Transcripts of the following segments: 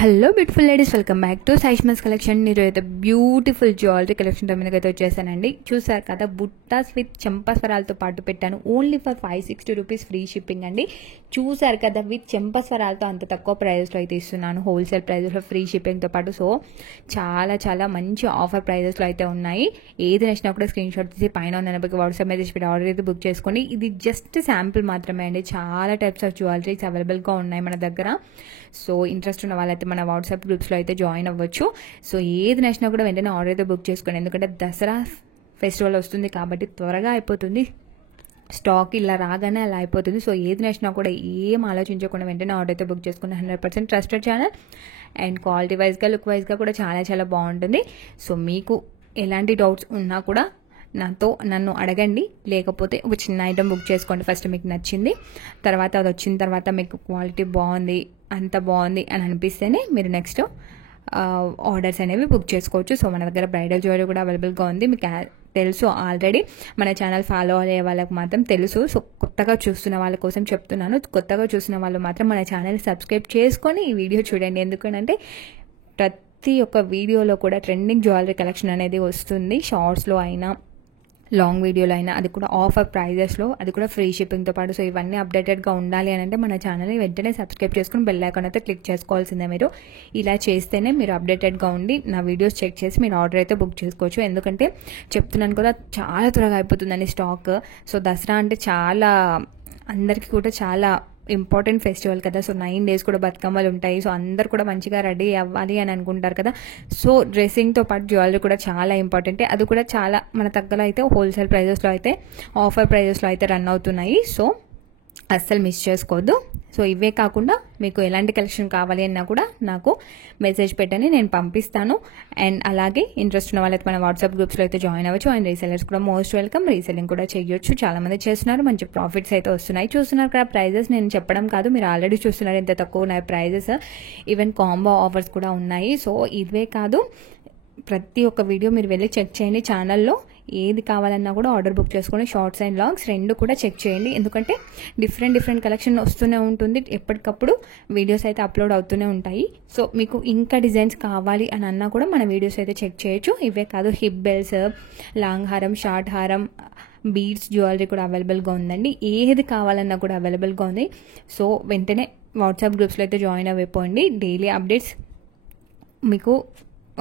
Hello beautiful ladies, welcome back to సైష్మస్ collection. మీరు అయితే బ్యూటిఫుల్ జ్యువెలరీ కలెక్షన్ మీదకి అయితే వచ్చేసానండి. చూసారు కదా, బుట్టాస్ విత్ చెంపస్వరాలతో పాటు పెట్టాను. Only for 560 rupees free shipping అండి. చూసారు కదా, విత్ చెంపస్వరాలతో అంత తక్కువ ప్రైజెస్లో అయితే ఇస్తున్నాను. హోల్సేల్ ప్రైజెస్లో ఫ్రీ షిప్పింగ్తో పాటు. సో చాలా చాలా మంచి ఆఫర్ ప్రైజెస్లో అయితే ఉన్నాయి. ఏది నచ్చినా కూడా స్క్రీన్ షాట్ తీసి పైన ఉన్న నెంబర్కి వాట్సాప్ మెసేజ్ పెట్టి ఆర్డర్ అయితే బుక్ చేసుకోండి. ఇది జస్ట్ శాంపుల్ మాత్రమే అండి. చాలా టైప్స్ ఆఫ్ జ్యువెలరీస్ అవైలబుల్గా ఉన్నాయి మన దగ్గర. సో ఇంట్రెస్ట్ ఉన్న వాళ్ళైతే మన వాట్సాప్ గ్రూప్స్లో అయితే జాయిన్ అవ్వచ్చు. సో ఏది నచ్చినా కూడా వెంటనే ఆర్డర్ అయితే బుక్ చేసుకోండి. ఎందుకంటే దసరా ఫెస్టివల్ వస్తుంది కాబట్టి త్వరగా అయిపోతుంది. స్టాక్ ఇలా రాగానే అలా అయిపోతుంది. సో ఏది నచ్చినా కూడా ఏం ఆలోచించకుండా వెంటనే ఆర్డర్ అయితే బుక్ చేసుకుని 100% ట్రస్టెడ్ ఛానల్ అండ్ క్వాలిటీ వైజ్గా లుక్ వైజ్గా కూడా చాలా చాలా బాగుంటుంది. సో మీకు ఎలాంటి డౌట్స్ ఉన్నా కూడా నన్ను అడగండి. లేకపోతే ఒక చిన్న ఐటమ్ బుక్ చేసుకోండి. ఫస్ట్ మీకు నచ్చింది, తర్వాత అది వచ్చిన తర్వాత మీకు క్వాలిటీ బాగుంది, అంత బాగుంది అని అనిపిస్తేనే మీరు నెక్స్ట్ ఆర్డర్స్ అనేవి బుక్ చేసుకోవచ్చు. సో మన దగ్గర బ్రైడల్ జ్యువెలరీ కూడా అవైలబుల్గా ఉంది. మీకు తెలుసు ఆల్రెడీ, మన ఛానల్ ఫాలో అయ్యే వాళ్ళకి మాత్రం తెలుసు. సో కొత్తగా చూస్తున్న వాళ్ళ కోసం చెప్తున్నాను. కొత్తగా చూస్తున్న వాళ్ళు మాత్రం మన ఛానల్ సబ్స్క్రైబ్ చేసుకొని ఈ వీడియో చూడండి. ఎందుకంటే ప్రతి ఒక్క వీడియోలో కూడా ట్రెండింగ్ జ్యువెలరీ కలెక్షన్ అనేది వస్తుంది. షార్ట్స్లో అయినా లాంగ్ వీడియోలో అయినా, అది కూడా ఆఫర్ ప్రైజెస్లో, అది కూడా ఫ్రీ షిప్పింగ్తో పాటు. సో ఇవన్నీ అప్డేటెడ్గా ఉండాలి అని అంటే మన ఛానల్ని వెంటనే సబ్స్క్రైబ్ చేసుకుని బెల్ ఐకాన్ అయితే క్లిక్ చేసుకోవాల్సిందే. మీరు ఇలా చేస్తేనే మీరు అప్డేటెడ్గా ఉండి నా వీడియోస్ చెక్ చేసి మీరు ఆర్డర్ అయితే బుక్ చేసుకోవచ్చు. ఎందుకంటే చెప్తున్నాను కదా, చాలా త్వరగా అయిపోతుందండి స్టాక్. సో దసరా అంటే చాలా అందరికీ కూడా చాలా ఇంపార్టెంట్ ఫెస్టివల్ కదా. సో 9 days కూడా బతుకమ్మలు ఉంటాయి. సో అందరు కూడా మంచిగా రెడీ అవ్వాలి అని అనుకుంటారు కదా. సో డ్రెస్సింగ్తో పాటు జ్యువెలరీ కూడా చాలా ఇంపార్టెంట్. అది కూడా చాలా మన దగ్గర అయితే హోల్సేల్ ప్రైజెస్లో అయితే ఆఫర్ ప్రైజెస్లో అయితే రన్ అవుతున్నాయి. సో అస్సలు మిస్ చేసుకోవద్దు. సో ఇవే కాకుండా మీకు ఎలాంటి కలెక్షన్ కావాలి అన్నా కూడా నాకు మెసేజ్ పెట్టని నేను పంపిస్తాను. అండ్ అలాగే ఇంట్రెస్ట్ ఉన్న వాళ్ళకి మన వాట్సాప్ గ్రూప్స్లో అయితే జాయిన్ అవ్వచ్చు. అండ్ రీసెలర్స్ కూడా మోస్ట్ వెల్కమ్. రీసెల్లింగ్ కూడా చేయొచ్చు. చాలామంది చేస్తున్నారు, మంచి ప్రాఫిట్స్ అయితే వస్తున్నాయి. చూస్తున్నారు కదా ప్రైజెస్, నేను చెప్పడం కాదు, మీరు ఆల్రెడీ చూస్తున్నారు ఎంత తక్కువ ఉన్నాయి ప్రైజెస్. ఈవెన్ కాంబో ఆఫర్స్ కూడా ఉన్నాయి. సో ఇవే కాదు, ప్రతి ఒక్క వీడియో మీరు వెళ్ళి చెక్ చేయండి. ఛానల్లో ఏది కావాలన్నా కూడా ఆర్డర్ బుక్ చేసుకొని షార్ట్స్ అండ్ లాగ్స్ రెండు కూడా చెక్ చేయండి. ఎందుకంటే డిఫరెంట్ కలెక్షన్ వస్తూనే ఉంటుంది. ఎప్పటికప్పుడు వీడియోస్ అయితే అప్లోడ్ అవుతూనే ఉంటాయి. సో మీకు ఇంకా డిజైన్స్ కావాలి అని అన్నా కూడా మన వీడియోస్ అయితే చెక్ చేయొచ్చు. ఇవే కాదు, హిప్ బెల్స్, లాంగ్ హారం, షార్ట్ హారం, బీడ్స్ జ్యువెలరీ కూడా అవైలబుల్గా ఉందండి. ఏది కావాలన్నా కూడా అవైలబుల్గా ఉంది. సో వెంటనే వాట్సాప్ గ్రూప్స్లో అయితే జాయిన్ అయిపోండి. డైలీ అప్డేట్స్ మీకు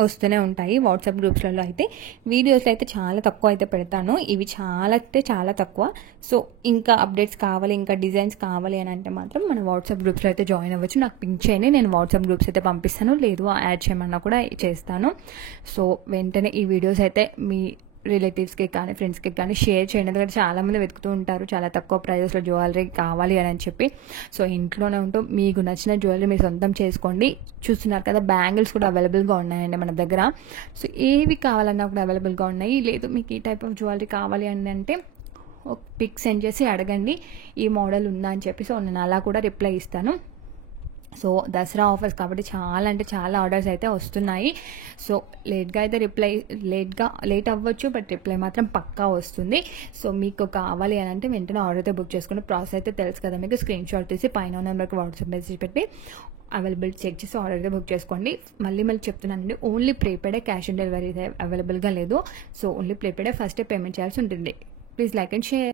వస్తూనే ఉంటాయి. వాట్సాప్ గ్రూప్స్లలో అయితే వీడియోస్లో అయితే చాలా తక్కువ అయితే పెడతాను. ఇవి చాలా అంటే చాలా తక్కువ. సో ఇంకా అప్డేట్స్ కావాలి, ఇంకా డిజైన్స్ కావాలి అని అంటే మాత్రం మన వాట్సాప్ గ్రూప్స్లో అయితే జాయిన్ అవ్వచ్చు. నాకు పింక్ చేయండి, నేను వాట్సాప్ గ్రూప్స్ అయితే పంపిస్తాను. లేదు యాడ్ చేయమన్నా కూడా చేస్తాను. సో వెంటనే ఈ వీడియోస్ అయితే మీ రిలేటివ్స్కి కానీ ఫ్రెండ్స్కి కానీ షేర్ చేయండి. ఎందుకంటే చాలామంది వెతుకుతూ ఉంటారు చాలా తక్కువ ప్రైజెస్లో జ్యువెలరీ కావాలి అని చెప్పి. సో ఇంట్లోనే ఉంటూ మీకు నచ్చిన జ్యువెలరీ మీరు సొంతం చేసుకోండి. చూస్తున్నారు కదా, బ్యాంగిల్స్ కూడా అవైలబుల్గా ఉన్నాయండి మన దగ్గర. సో ఏవి కావాలన్నా కూడా అవైలబుల్గా ఉన్నాయి. లేదు మీకు ఈ టైప్ ఆఫ్ జ్యువెలరీ కావాలి అని అంటే పిక్ సెండ్ చేసి అడగండి, ఈ మోడల్ ఉందా అని చెప్పి. సో నేను అలా కూడా రిప్లై ఇస్తాను. సో దసరా ఆఫర్స్ కాబట్టి చాలా అంటే చాలా ఆర్డర్స్ అయితే వస్తున్నాయి. సో లేట్గా అయితే లేట్ అవ్వచ్చు, బట్ రిప్లై మాత్రం పక్కా వస్తుంది. సో మీకు కావాలి అని అంటే వెంటనే ఆర్డర్ అయితే బుక్ చేసుకుని ప్రాసెస్ అయితే తెలుసు కదా మీకు. స్క్రీన్ షాట్ తీసి పైన నెంబర్కి వాట్సాప్ మెసేజ్ పెట్టి అవైలబిలిటీ చెక్ చేసి ఆర్డర్ అయితే బుక్ చేసుకోండి. మళ్ళీ చెప్తున్నానండి, ఓన్లీ ప్రీపెయిడే, క్యాష్ ఆన్ డెలివరీ అయితే అవైలబుల్గా లేదు. సో ఓన్లీ ప్రీపెయిడే, ఫస్టే పేమెంట్ చేయాల్సి ఉంటుంది. Please like and share.